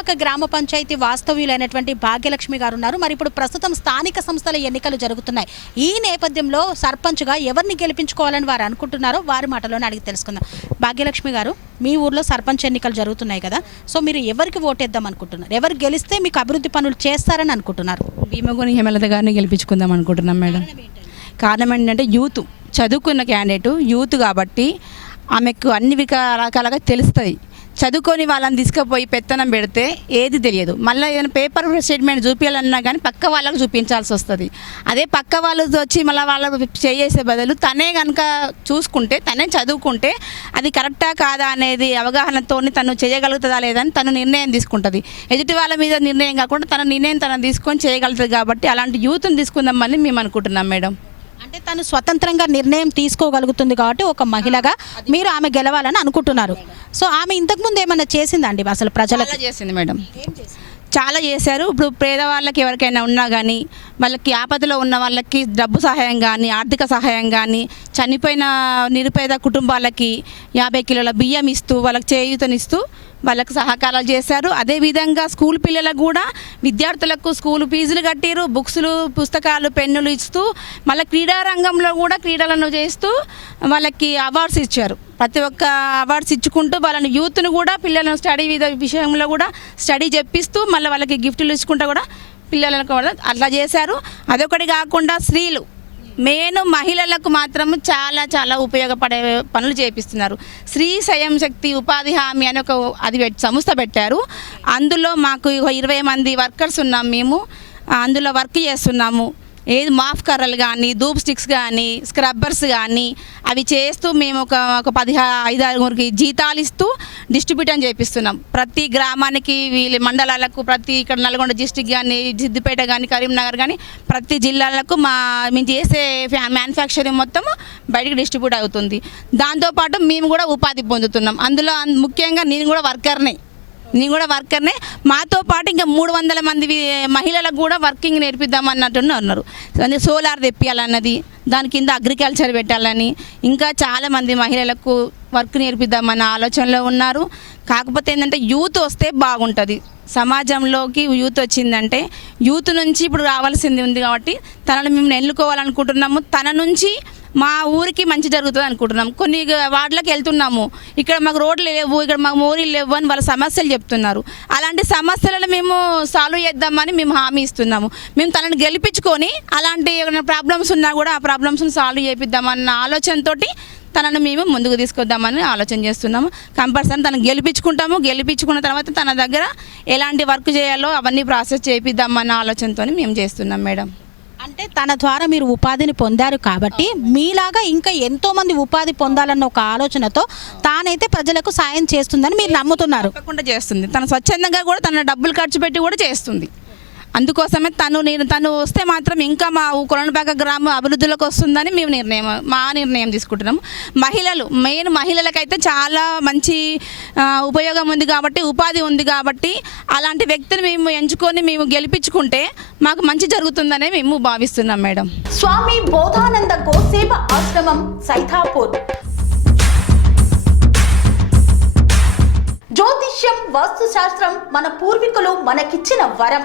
కొలనుపాక గ్రామ పంచాయతీ వాస్తవ్యులైనటువంటి భాగ్యలక్ష్మి గారు ఉన్నారు మరి ఇప్పుడు ప్రస్తుతం స్థానిక సంస్థల ఎన్నికలు జరుగుతున్నాయి. ఈ నేపథ్యంలో సర్పంచ్గా ఎవరిని గెలిపించుకోవాలని వారు అనుకుంటున్నారో వారి మాటలోనే అడిగి తెలుసుకుందాం. భాగ్యలక్ష్మి గారు మీ ఊర్లో సర్పంచ్ ఎన్నికలు జరుగుతున్నాయి కదా. సో మీరు ఎవరికి ఓటేద్దాం అనుకుంటున్నారు? ఎవరు గెలిస్తే మీకు అభివృద్ధి పనులు చేస్తారని అనుకుంటున్నారు? భీమగుని హేమలత గారిని గెలిపించుకుందాం అనుకుంటున్నాం మేడం. కారణం ఏంటంటే యూత్ చదువుకున్న క్యాండిడేట్ యూత్ కాబట్టి ఆమెకు అన్ని విక రకాలుగా తెలుస్తుంది. చదువుకొని వాళ్ళని తీసుకుపోయి పెత్తనం పెడితే ఏది తెలియదు. మళ్ళీ ఏదైనా పేపర్ స్టేట్మెంట్ చూపించాలన్నా కానీ పక్క వాళ్ళకు చూపించాల్సి వస్తుంది. అదే పక్క వాళ్ళు వచ్చి మళ్ళీ వాళ్ళకు చేసే బదులు తనే కనుక చూసుకుంటే తనే చదువుకుంటే అది కరెక్టా కాదా అనేది అవగాహనతో తను చేయగలుగుతుందా లేదా అని తను నిర్ణయం తీసుకుంటుంది. ఎదుటి వాళ్ళ మీద నిర్ణయం కాకుండా తన నిర్ణయం తను తీసుకొని చేయగలుగుతుంది కాబట్టి అలాంటి యూత్ని తీసుకుందామని మేము అనుకుంటున్నాం మేడం. అంటే తను స్వతంత్రంగా నిర్ణయం తీసుకోగలుగుతుంది కాబట్టి ఒక మహిళగా మీరు ఆమె గెలవాలని అనుకుంటున్నారు. సో ఆమె ఇంతకుముందు ఏమైనా చేసిందండి అసలు ప్రజలకు? చాలా చేసింది మేడం. చాలా చేశారు. ఇప్పుడు పేదవాళ్ళకి ఎవరికైనా ఉన్నా కానీ వాళ్ళకి ఆపదలో ఉన్న వాళ్ళకి డబ్బు సహాయం కానీ ఆర్థిక సహాయం కానీ చనిపోయిన నిరుపేద కుటుంబాలకి యాభై కిలోల బియ్యం ఇస్తూ వాళ్ళకి చేయూతనిస్తూ వాళ్ళకి సహకారాలు చేశారు. అదేవిధంగా స్కూల్ పిల్లలకు కూడా విద్యార్థులకు స్కూల్ ఫీజులు కట్టారు బుక్స్లు పుస్తకాలు పెన్నులు ఇస్తూ మళ్ళీ క్రీడారంగంలో కూడా క్రీడలను చేస్తూ వాళ్ళకి అవార్డ్స్ ఇచ్చారు. ప్రతి ఒక్క అవార్డ్స్ ఇచ్చుకుంటూ వాళ్ళని యూత్ను కూడా పిల్లలను స్టడీ విషయంలో కూడా స్టడీ చెప్పిస్తూ మళ్ళీ వాళ్ళకి గిఫ్ట్లు ఇచ్చుకుంటూ కూడా పిల్లలకు అట్లా చేశారు. అదొకటి కాకుండా స్త్రీలు మెయిన్ మహిళలకు మాత్రం చాలా చాలా ఉపయోగపడే పనులు చేపిస్తున్నారు. స్త్రీ స్వయం శక్తి ఉపాధి హామీ అని ఒక అది సంస్థ పెట్టారు. అందులో మాకు ఇరవై మంది వర్కర్స్ ఉన్నాం మేము. అందులో వర్క్ చేస్తున్నాము. ఏది మాఫ్ కర్రలు కానీ ధూప్ స్టిక్స్ కానీ స్క్రబ్బర్స్ కానీ అవి చేస్తూ మేము ఒక ఒక పదిహా ఐదు ఆరుగురికి జీతాలు ఇస్తూ డిస్ట్రిబ్యూట్ చేపిస్తున్నాం. ప్రతి గ్రామానికి వీళ్ళ మండలాలకు ప్రతి ఇక్కడ నల్గొండ డిస్టిక్ కానీ సిద్దిపేట కానీ కరీంనగర్ కానీ ప్రతి జిల్లాలకు మా మేము చేసే మ్యానుఫ్యాక్చరింగ్ మొత్తం బయటకు డిస్ట్రిబ్యూట్ అవుతుంది. దాంతోపాటు మేము కూడా ఉపాధి పొందుతున్నాం. అందులో ముఖ్యంగా నేను కూడా వర్కర్నే. నేను కూడా వర్కర్నే. మాతో పాటు ఇంకా మూడు వందల మంది మహిళలకు కూడా వర్కింగ్ నేర్పిద్దాం అన్నారు. అంటే సోలార్ తెప్పియాలన్నది దాని కింద అగ్రికల్చర్ పెట్టాలని ఇంకా చాలామంది మహిళలకు వర్క్ నేర్పిద్దామన్న ఆలోచనలో ఉన్నారు. కాకపోతే ఏంటంటే యూత్ వస్తే బాగుంటుంది. సమాజంలోకి యూత్ వచ్చిందంటే యూత్ నుంచి ఇప్పుడు రావాల్సింది ఉంది కాబట్టి తనను మేము ఎన్నుకోవాలనుకుంటున్నాము. తన నుంచి మా ఊరికి మంచి జరుగుతుంది అనుకుంటున్నాం కొన్ని వార్డులకు వెళ్తున్నాము. ఇక్కడ మాకు రోడ్లు లేవు ఇక్కడ మాకు మోరీలు లేవు అని వాళ్ళ సమస్యలు చెప్తున్నారు. అలాంటి సమస్యలను మేము సాల్వ్ చేద్దామని మేము హామీ ఇస్తున్నాము. మేము తనని గెలిపించుకొని అలాంటి ఏమైనా ప్రాబ్లమ్స్ ఉన్నా కూడా ఆ ప్రాబ్లమ్స్ని సాల్వ్ చేపిద్దామన్న ఆలోచనతోటి తనను మేము ముందుకు తీసుకొద్దామని ఆలోచన చేస్తున్నాము. కంపల్సరీ తనను గెలిపించుకుంటాము. గెలిపించుకున్న తర్వాత తన దగ్గర ఎలాంటి వర్క్ చేయాలో అవన్నీ ప్రాసెస్ చేపిద్దామన్న ఆలోచనతో మేము చేస్తున్నాం మేడం. అంటే తన ద్వారా మీరు ఉపాధిని పొందారు కాబట్టి మీలాగా ఇంకా ఎంతో మంది ఉపాధి పొందాలన్న ఒక ఆలోచనతో తానైతే ప్రజలకు సాయం చేస్తుందని మీరు నమ్ముతున్నారు. తప్పకుండా చేస్తుంది. తను స్వచ్ఛందంగా కూడా తన డబ్బులు ఖర్చు పెట్టి కూడా చేస్తుంది. అందుకోసమే తను నేను తను వస్తే మాత్రం ఇంకా మా కొరణపాక గ్రామం అభివృద్ధిలోకి వస్తుందని మేము నిర్ణయం మా నిర్ణయం తీసుకుంటున్నాం. మహిళలు మెయిన్ మహిళలకైతే చాలా మంచి ఉపయోగం ఉంది కాబట్టి ఉపాధి ఉంది కాబట్టి అలాంటి వ్యక్తిని మేము ఎంచుకొని మేము గెలిపించుకుంటే మాకు మంచి జరుగుతుందనే మేము భావిస్తున్నాం మేడం. స్వామి బోధానంద గోసేవ ఆశ్రమం సైథాపూర్ జ్యోతిష్యం వాస్తుశాస్త్రం మన పూర్వీకులు మనకిచ్చిన వరం.